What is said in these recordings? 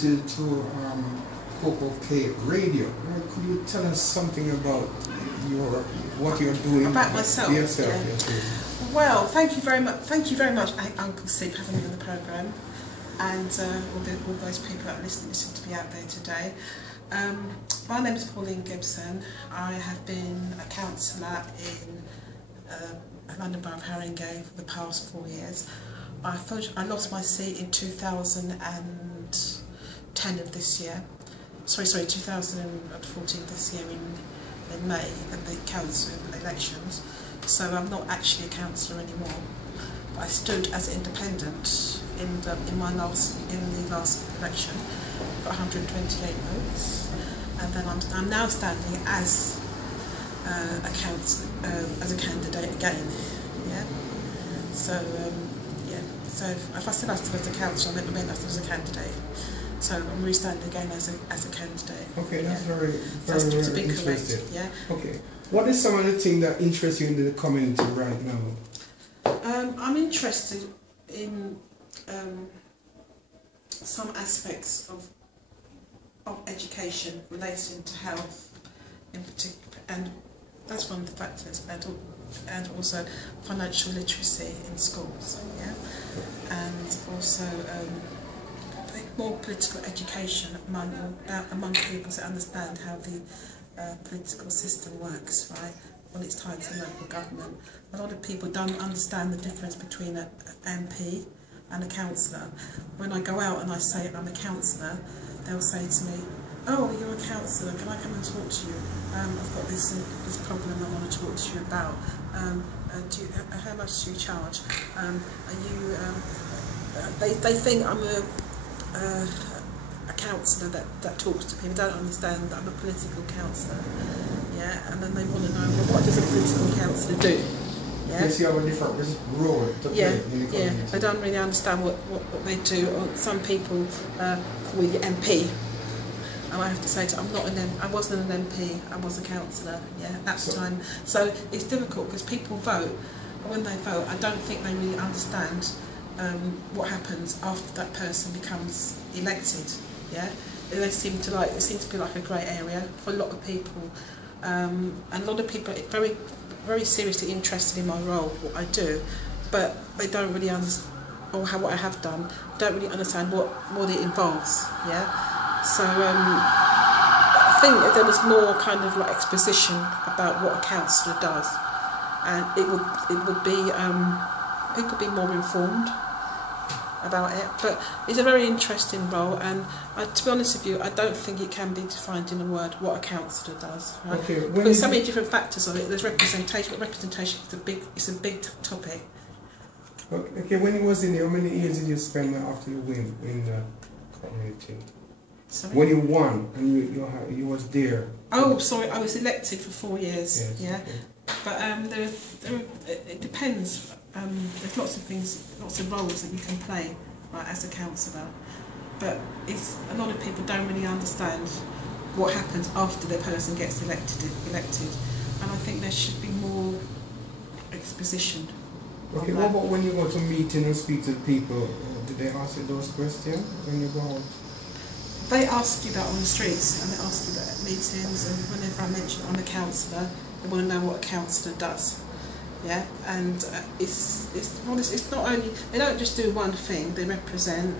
to Coco K radio. Could you tell us something about what you're doing? About myself? Yourself, yeah. Yes. Well, thank you very much. Thank you very much, Uncle Steve, for having me on the programme, and all those people that are listening to be out there today. My name is Poline Gibson. I have been a councillor in London Borough of Haringey for the past 4 years. I lost my seat in 2010 of this year. Sorry, 2014 this year in May at the council elections. So I'm not actually a councillor anymore. But I stood as independent in the last election for 128 votes, and then I'm now standing as a candidate again. Yeah. So So if I still have to as a councillor, it meant I still as a candidate. So I'm re-standing again as a candidate. Okay, that's very interesting. Correct, yeah. Okay. What is some of the things that interest you in the community right now? I'm interested in some aspects of education relating to health in particular, and that's one of the factors, and also financial literacy in schools, yeah, and also more political education among people to understand how the political system works, right, when it's tied to local government. A lot of people don't understand the difference between an MP and a councillor. When I go out and I say I'm a councillor, they'll say to me, "Oh, you're a councillor, can I come and talk to you? I've got this problem I want to talk to you about. How much do you charge? They think I'm a councillor that talks to people, don't understand that I'm a political councillor. Yeah, and then they want to know, well, what does a political councillor do? Yeah? Yes, you have a different role to play in the community. Yeah, I don't really understand what they do. Or some people call you MP. And I have to say to them, I wasn't an MP, I was a councillor, yeah, at the time. So it's difficult because people vote, and when they vote, I don't think they really understand what happens after that person becomes elected, yeah. It seems to be like a grey area for a lot of people, and a lot of people are very, very seriously interested in my role, what I do, but they don't really understand, or what I have done, don't really understand what it involves, yeah. So I think if there was more kind of like exposition about what a councillor does, and it would be people be more informed about it. But it's a very interesting role, and to be honest with you, I don't think it can be defined in a word what a councillor does. Right? Okay, there's so many different factors of it. There's representation, but representation is a big topic. Okay, when you was in there, how many years did you spend after you win in the community? Sorry? When you won and you was there. Oh, sorry, I was elected for 4 years. Yes, yeah, okay. But it depends. There's lots of things, lots of roles that you can play, right, as a councillor. But a lot of people don't really understand what happens after the person gets elected, and I think there should be more exposition. Okay, what about when you go to meeting and speak to people? Do they ask you those questions when you go out? They ask you that on the streets, and they ask you that at meetings, and whenever I mention I'm a councillor, they want to know what a councillor does. Yeah, and it's not only, they don't just do one thing. They represent,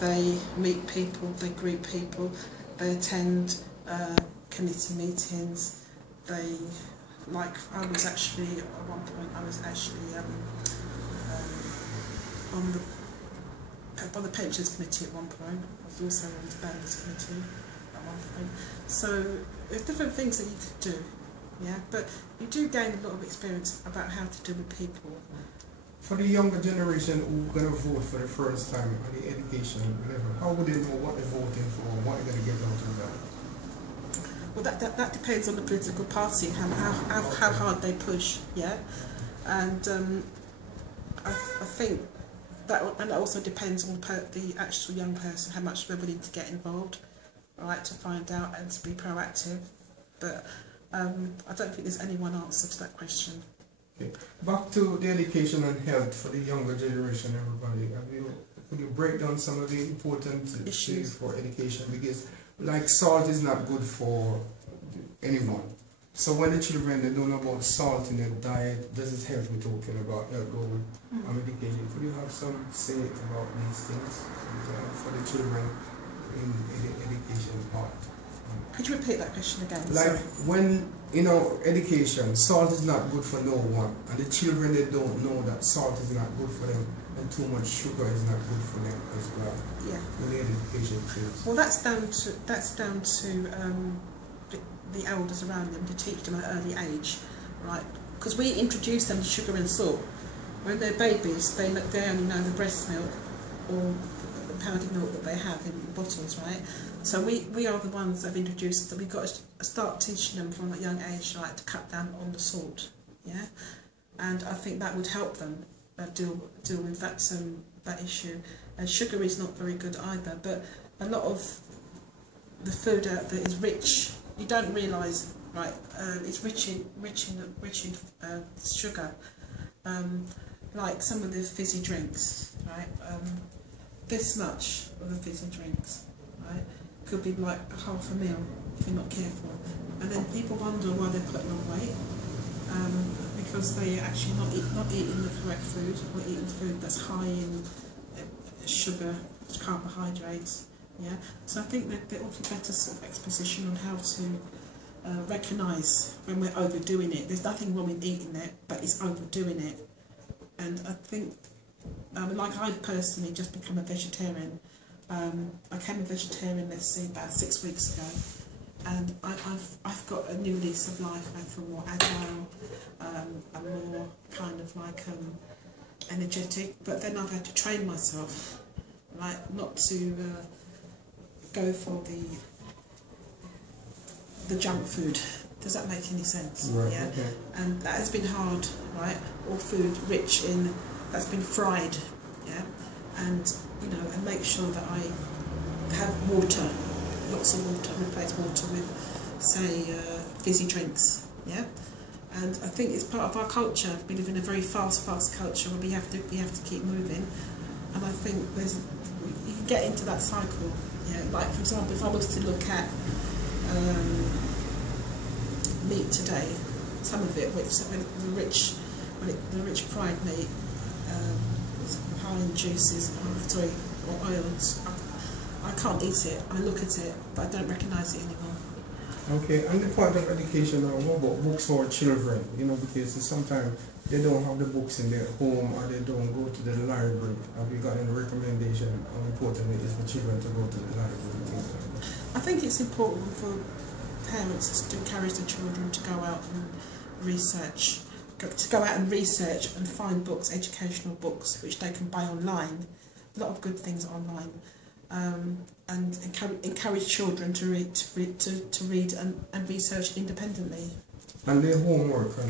they meet people, they greet people, they attend committee meetings. They, like, I was actually at one point on the pensions committee at one point. I was also on the standards committee at one point. So there's different things that you could do, yeah. But you do gain a lot of experience about how to deal with people. For the younger generation who are going to vote for the first time on the education level, how would they know what they're voting for, what they're going to get out of that? Well, that depends on the political party, how hard they push, yeah. And I think that also depends on the actual young person, how much they're willing to get involved, right, to find out and to be proactive. But I don't think there's any one answer to that question. Okay. Back to the education and health for the younger generation, everybody. could you break down some of the important issues things for education? Because like salt is not good for anyone. So when the children they don't know about salt in their diet, does it help with talking about alcohol and medication? Could you have some say about these things for the children in the education part? Could you repeat that question again? Like when, you know, education, salt is not good for no one, and the children they don't know that salt is not good for them, and too much sugar is not good for them as well. Yeah. When the education kids. Well, that's down to the elders around them to teach them at an early age, right? Because we introduce them to sugar and salt. When they're babies, they only know the breast milk or the powdered milk that they have in bottles, right? So we are the ones that have introduced that. We've got to start teaching them from a young age, like, to cut down on the salt, yeah. And I think that would help them deal with that issue. And sugar is not very good either. But a lot of the food out there is rich. You don't realise, right? It's rich in sugar. Like some of the fizzy drinks, right? This much of the fizzy drinks, right? Could be like half a meal if you're not careful. And then people wonder why they're putting on weight, because they're actually not eating the correct food, or eating food that's high in sugar, carbohydrates. Yeah. So I think that there ought to be better sort of exposition on how to recognise when we're overdoing it. There's nothing wrong with eating it, but it's overdoing it. And I think, like I've personally just become a vegetarian. I became a vegetarian, let's see, about 6 weeks ago, and I've got a new lease of life. I feel more agile, I'm more kind of like energetic. But then I've had to train myself, right, not to go for the junk food. Does that make any sense? Right, yeah. okay. And that has been hard, right? All food rich in that's been fried, yeah. And and make sure that I have water, lots of water, replace water with, say, fizzy drinks, yeah. And I think it's part of our culture. We live in a very fast culture where we have to keep moving. And I think you can get into that cycle. Yeah, like for example, if I was to look at meat today, some of it, the rich fried meat, high in juices, or oils, I can't eat it. I look at it, but I don't recognise it anymore. Okay, and the point of education now, what about books for children? Because sometimes they don't have the books in their home, or they don't go to the library. Have you got any recommendation how important it is for children to go to the library? Things like that? I think it's important for parents to encourage the children to go out and research, and find books, educational books, which they can buy online. A lot of good things online. And encourage children to read and research independently. And their homework, how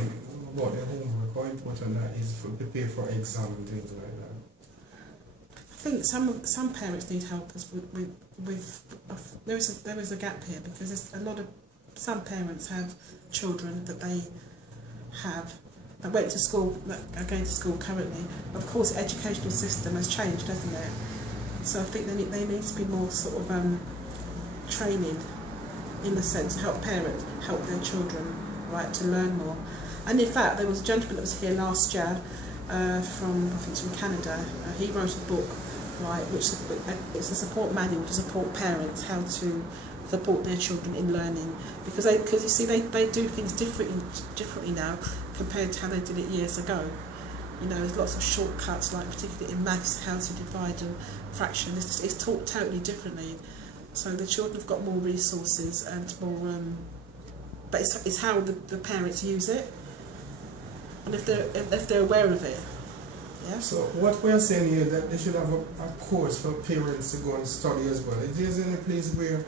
important that is for prepare for exam and things like that. I think some parents need help with there is a gap here, because there's some parents have children that they have that went to school, that are going to school currently. Of course, the educational system has changed, hasn't it? So I think there needs to be more sort of training, in the sense, help parents help their children, right, to learn more. And in fact, there was a gentleman that was here last year from Canada. He wrote a book, right, which it's a support manual to support parents how to support their children in learning, because you see they do things differently now compared to how they did it years ago. There's lots of shortcuts, like particularly in maths, how to divide a fraction. It's taught totally differently. So the children have got more resources and more, but it's how the parents use it, and if they're aware of it. Yeah. So what we're saying here, that they should have a course for parents to go and study as well. If there's any place where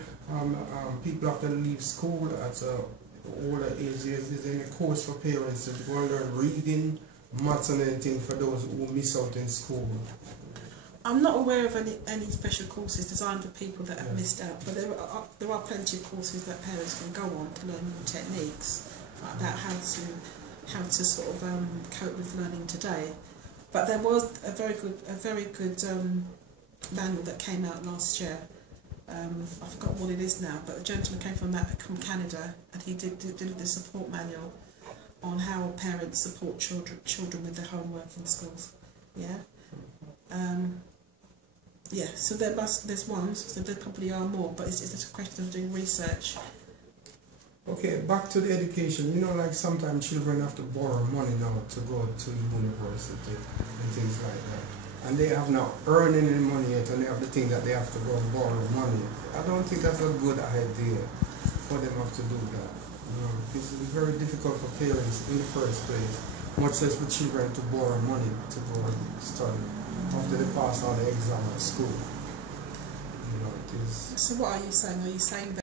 people have to leave school at older age, is there any course for parents to go and learn reading, maths and anything for those who miss out in school? I'm not aware of any special courses designed for people that have missed out, but there are plenty of courses that parents can go on to learn more techniques about how to sort of cope with learning today. But there was a very good manual that came out last year. I forgot what it is now, but the gentleman came from Canada, and he did the support manual on how parents support children with their homework in schools. Yeah. Yeah. So there's one. So there probably are more, but it's just a question of doing research. Okay, back to the education. You know, like sometimes children have to borrow money now to go to university and things like that. And they have not earned any money yet, and they have to think that they have to go and borrow money. I don't think that's a good idea for them to have to do that. You know, it's very difficult for parents in the first place, much less for children to borrow money to go and study after they pass all the exam at school. You know, it is. So what are you saying? Are you saying that